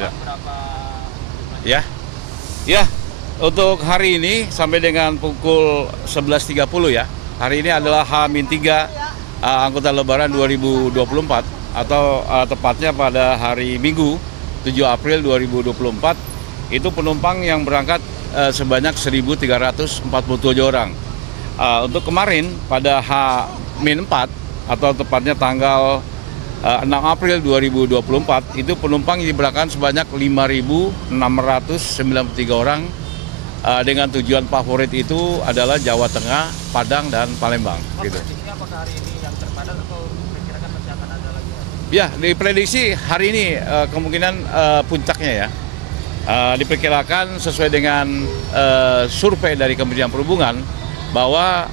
Ya. Ya, ya. Untuk hari ini sampai dengan pukul 11.30 ya. Hari ini adalah H-3 angkutan Lebaran 2024 atau tepatnya pada hari Minggu 7 April 2024 itu penumpang yang berangkat sebanyak 1.347 orang. Untuk kemarin pada H-4 atau tepatnya tanggal 6 April 2024 itu penumpang yang diberangkatkan sebanyak 5.693 orang dengan tujuan favorit itu adalah Jawa Tengah, Padang, dan Palembang. Gitu. Apakah hari ini yang terpadat atau diperkirakan masih akan ada lagi? Ya, diprediksi hari ini kemungkinan puncaknya ya. Diperkirakan sesuai dengan survei dari Kementerian Perhubungan bahwa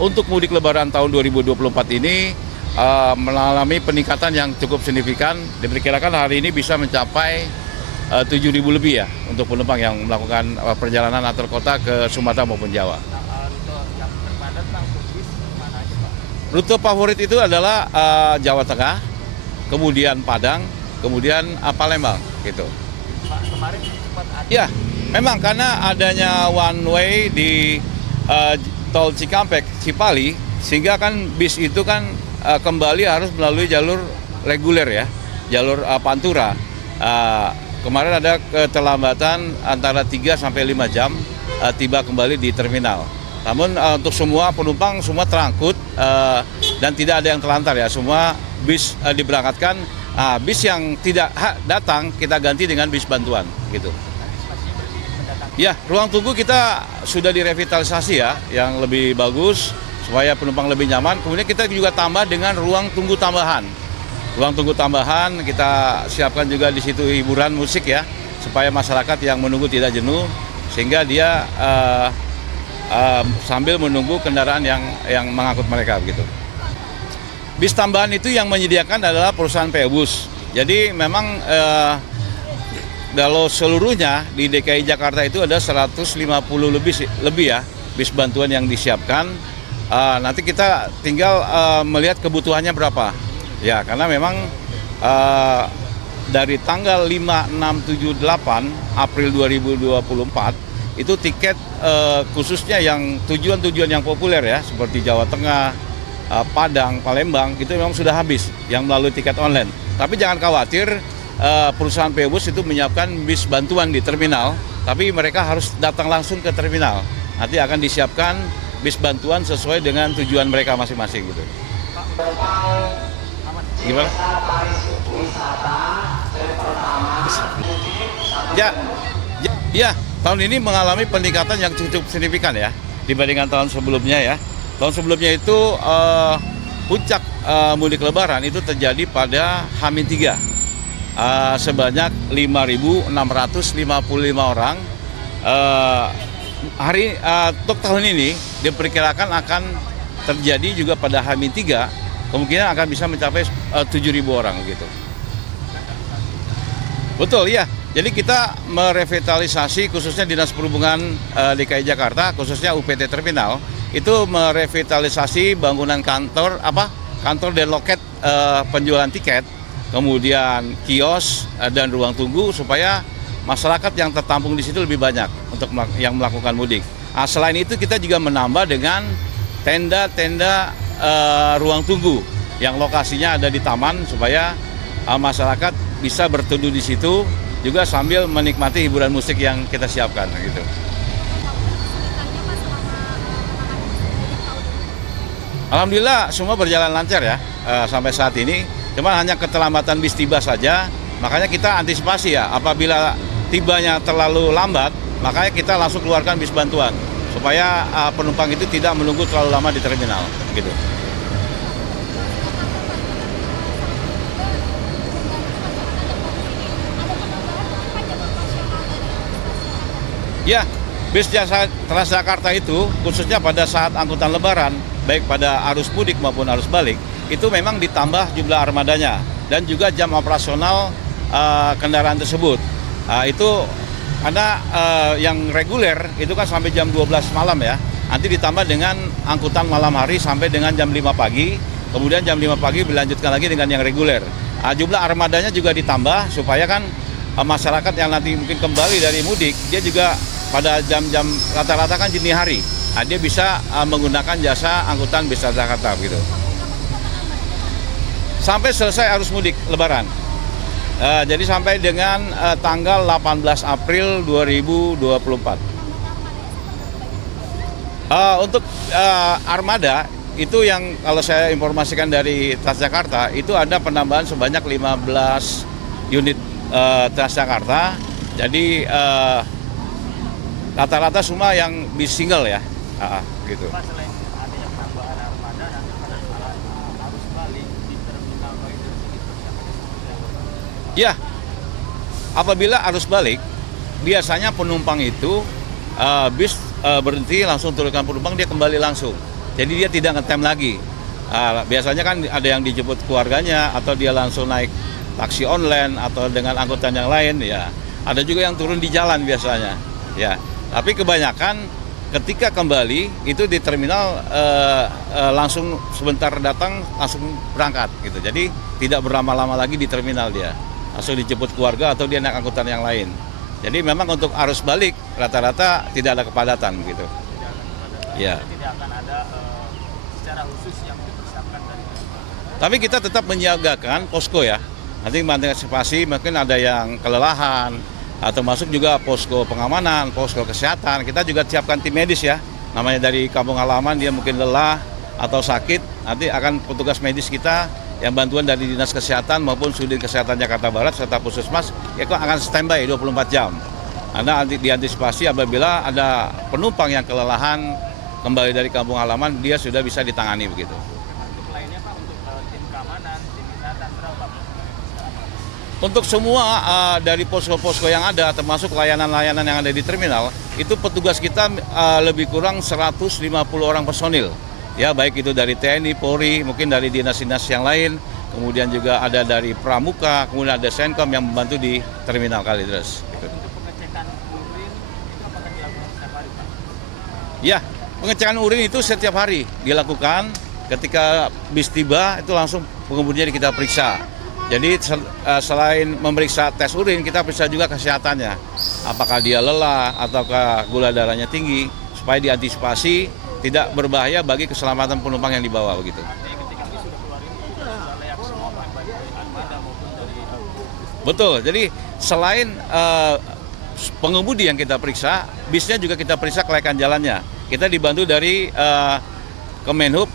untuk mudik Lebaran tahun 2024 ini mengalami peningkatan yang cukup signifikan. Diperkirakan hari ini bisa mencapai 7.000 lebih ya untuk penumpang yang melakukan perjalanan antar kota ke Sumatera maupun Jawa. Rute yang terpadat Pak, bis mana aja Pak? Rute favorit itu adalah Jawa Tengah, kemudian Padang, kemudian Palembang gitu. Pak, kemarin sempat ada. Ya, memang karena adanya one way di tol Cikampek, Cipali, sehingga kan bis itu kan kembali harus melalui jalur reguler ya, jalur Pantura. Kemarin ada keterlambatan antara 3 sampai 5 jam tiba kembali di terminal. Namun untuk semua penumpang semua terangkut dan tidak ada yang terlantar ya, semua bis diberangkatkan. Bis yang tidak datang kita ganti dengan bis bantuan gitu. Ya, ruang tunggu kita sudah direvitalisasi ya, yang lebih bagus supaya penumpang lebih nyaman. Kemudian kita juga tambah dengan ruang tunggu tambahan. Ruang tunggu tambahan kita siapkan juga di situ hiburan musik ya, supaya masyarakat yang menunggu tidak jenuh, sehingga dia sambil menunggu kendaraan yang mengangkut mereka begitu. Bis tambahan itu yang menyediakan adalah perusahaan PO Bus. Jadi memang kalau seluruhnya di DKI Jakarta itu ada 150 lebih ya bis bantuan yang disiapkan. Nanti kita tinggal melihat kebutuhannya berapa. Ya, karena memang dari tanggal 5, 6, 7, 8 April 2024 itu tiket khususnya yang tujuan-tujuan yang populer ya, seperti Jawa Tengah, Padang, Palembang, itu memang sudah habis yang melalui tiket online. Tapi jangan khawatir, perusahaan PO Bus itu menyiapkan bis bantuan di terminal, tapi mereka harus datang langsung ke terminal. Nanti akan disiapkan bis bantuan sesuai dengan tujuan mereka masing-masing gitu. Gimana? Ya, tahun ini mengalami peningkatan yang cukup signifikan ya dibandingkan tahun sebelumnya ya. Tahun sebelumnya itu puncak mudik Lebaran itu terjadi pada H-3 sebanyak 5.655 orang. Untuk tahun ini diperkirakan akan terjadi juga pada H-3. Kemungkinan akan bisa mencapai 7.000 orang gitu. Betul ya. Jadi kita merevitalisasi khususnya Dinas Perhubungan DKI Jakarta, khususnya UPT Terminal, itu merevitalisasi bangunan kantor dan loket penjualan tiket, kemudian kios dan ruang tunggu supaya masyarakat yang tertampung di situ lebih banyak untuk yang melakukan mudik. Selain itu kita juga menambah dengan tenda-tenda ruang tunggu yang lokasinya ada di taman supaya masyarakat bisa berteduh di situ juga sambil menikmati hiburan musik yang kita siapkan gitu. Alhamdulillah semua berjalan lancar ya sampai saat ini. Cuma hanya keterlambatan bis tiba saja, makanya kita antisipasi ya apabila tibanya terlalu lambat, makanya kita langsung keluarkan bis bantuan supaya penumpang itu tidak menunggu terlalu lama di terminal gitu. Ya, bis Transjakarta itu khususnya pada saat angkutan Lebaran, baik pada arus mudik maupun arus balik, itu memang ditambah jumlah armadanya dan juga jam operasional kendaraan tersebut. Itu karena yang reguler itu kan sampai jam 12 malam ya. Nanti ditambah dengan angkutan malam hari sampai dengan jam 5 pagi. Kemudian jam 5 pagi dilanjutkan lagi dengan yang reguler. Jumlah armadanya juga ditambah supaya kan masyarakat yang nanti mungkin kembali dari mudik, dia juga pada jam-jam rata-rata kan dini hari, dia bisa menggunakan jasa angkutan bis Transjakarta gitu. Sampai selesai arus mudik Lebaran. Jadi sampai dengan tanggal 18 April 2024. Untuk armada itu yang kalau saya informasikan dari Transjakarta itu ada penambahan sebanyak 15 unit Transjakarta. Jadi rata-rata semua yang bis single ya, gitu. Pak, selain adanya penambahan armada, nanti pada saat arus balik di terminal Bayu ini persiapannya seperti apa? Ya, apabila arus balik, biasanya penumpang itu bis berhenti langsung turunkan penumpang, dia kembali langsung. Jadi dia tidak ngetem lagi. Biasanya kan ada yang dijemput keluarganya atau dia langsung naik taksi online atau dengan angkutan yang lain ya. Ada juga yang turun di jalan biasanya. Ya, tapi kebanyakan ketika kembali itu di terminal langsung sebentar datang langsung berangkat gitu. Jadi tidak berlama-lama lagi di terminal dia. Langsung dijemput keluarga atau dia naik angkutan yang lain. Jadi memang untuk arus balik rata-rata tidak ada kepadatan gitu. Ya. Tidak akan ada secara khusus yang dipersiapkan dari Tapi kita tetap menyiagakan posko ya. Nanti mengantisipasi mungkin ada yang kelelahan, termasuk juga posko pengamanan, posko kesehatan. Kita juga siapkan tim medis ya. Namanya dari kampung halaman dia mungkin lelah atau sakit, nanti akan petugas medis kita yang bantuan dari Dinas Kesehatan maupun Sudin Kesehatan Jakarta Barat serta Puskesmas itu akan standby 24 jam. Karena diantisipasi apabila ada penumpang yang kelelahan kembali dari kampung halaman, dia sudah bisa ditangani begitu. Untuk lainnya Pak, untuk tim keamanan, tim wisata, berapa? Untuk semua dari posko-posko yang ada, termasuk layanan-layanan yang ada di terminal, itu petugas kita lebih kurang 150 orang personil. Ya, baik itu dari TNI, Polri, mungkin dari dinas-dinas yang lain, kemudian juga ada dari Pramuka, kemudian ada Senkom yang membantu di terminal Kalideres. Untuk pengecekan urin, itu apakah dilakukan setiap hari Pak? Ya, pengecekan urin itu setiap hari dilakukan. Ketika bis tiba, itu langsung pengemudinya kita periksa. Jadi selain memeriksa tes urin, kita periksa juga kesehatannya. Apakah dia lelah ataukah gula darahnya tinggi, supaya diantisipasi tidak berbahaya bagi keselamatan penumpang yang dibawa begitu. Artinya ketika bis sudah keluar ini sudah layak semua Pak, baik dari armada maupun dari Betul, jadi selain pengemudi yang kita periksa, bisnya juga kita periksa kelayakan jalannya. Kita dibantu dari Kemenhub,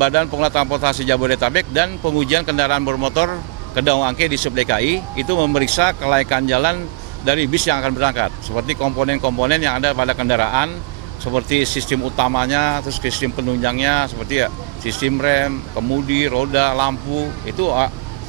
Badan Pengelola Transportasi Jabodetabek dan pengujian kendaraan bermotor Kedawang Angke di Sub DKI itu memeriksa kelayakan jalan dari bis yang akan berangkat. Seperti komponen-komponen yang ada pada kendaraan, seperti sistem utamanya, terus sistem penunjangnya, seperti ya sistem rem, kemudi, roda, lampu, itu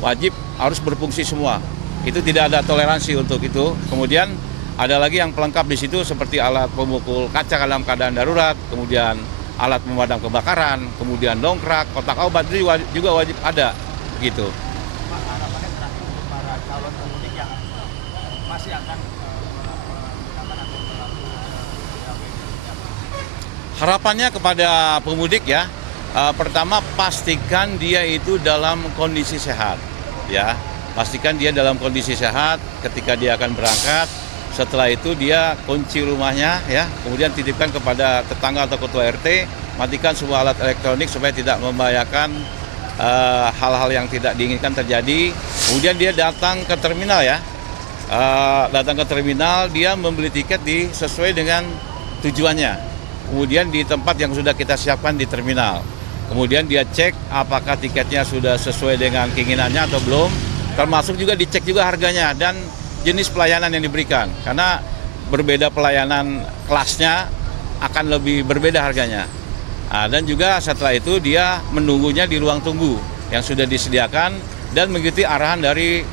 wajib harus berfungsi semua. Itu tidak ada toleransi untuk itu. Kemudian ada lagi yang pelengkap di situ seperti alat pemukul kaca dalam keadaan darurat, kemudian alat pemadam kebakaran, kemudian dongkrak, kotak obat itu juga wajib ada gitu. Pak, harapannya terakhir untuk para calon pemudik yang masih akan menggunakan atau melakukan Harapannya kepada pemudik ya, pertama pastikan dia itu dalam kondisi sehat, ya. Pastikan dia dalam kondisi sehat ketika dia akan berangkat. Setelah itu dia kunci rumahnya, ya, kemudian titipkan kepada tetangga atau ketua RT, matikan semua alat elektronik supaya tidak membahayakan hal-hal yang tidak diinginkan terjadi. Kemudian dia datang ke terminal ya, datang ke terminal, dia membeli tiket sesuai dengan tujuannya. Kemudian di tempat yang sudah kita siapkan di terminal. Kemudian dia cek apakah tiketnya sudah sesuai dengan keinginannya atau belum. Termasuk juga dicek juga harganya dan jenis pelayanan yang diberikan. Karena berbeda pelayanan kelasnya akan lebih berbeda harganya. Dan juga setelah itu dia menunggunya di ruang tunggu yang sudah disediakan dan mengikuti arahan dari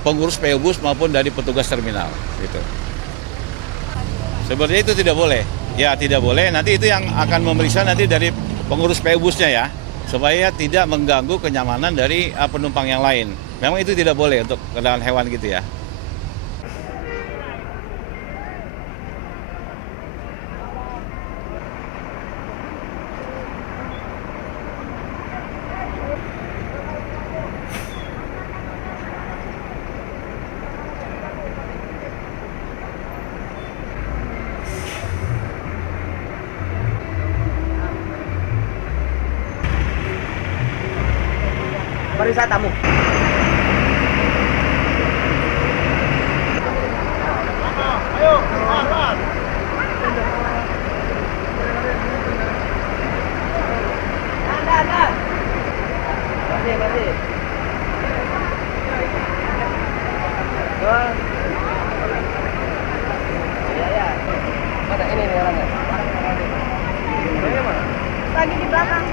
pengurus PU Bus maupun dari petugas terminal. Gitu. Seperti itu tidak boleh. Ya tidak boleh, nanti itu yang akan memeriksa nanti dari pengurus PU Busnya ya, supaya tidak mengganggu kenyamanan dari penumpang yang lain. Memang itu tidak boleh untuk kendaraan hewan gitu ya. pariwisatamu. Masih. Ya. Mana ini nih orangnya? Lagi di belakang.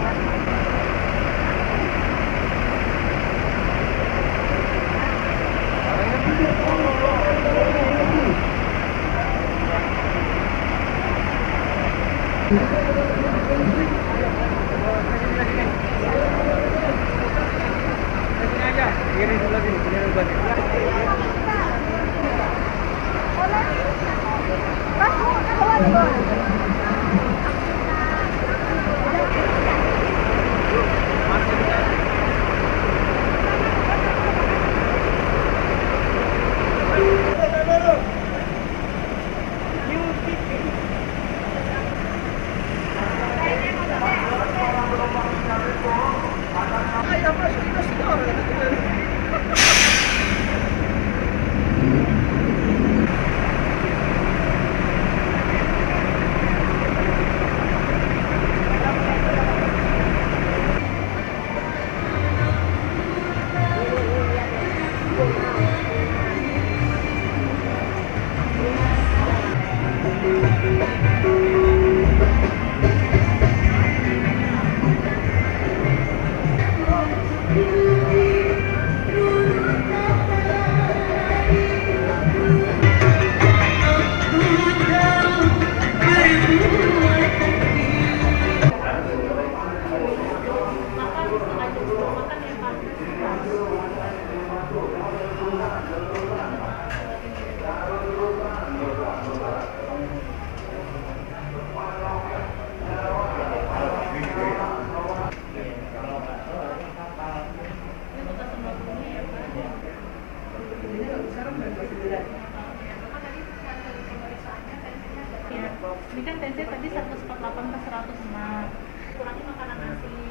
Ini kan tensi tadi 148 ke 106. Kurangi makanan nasi.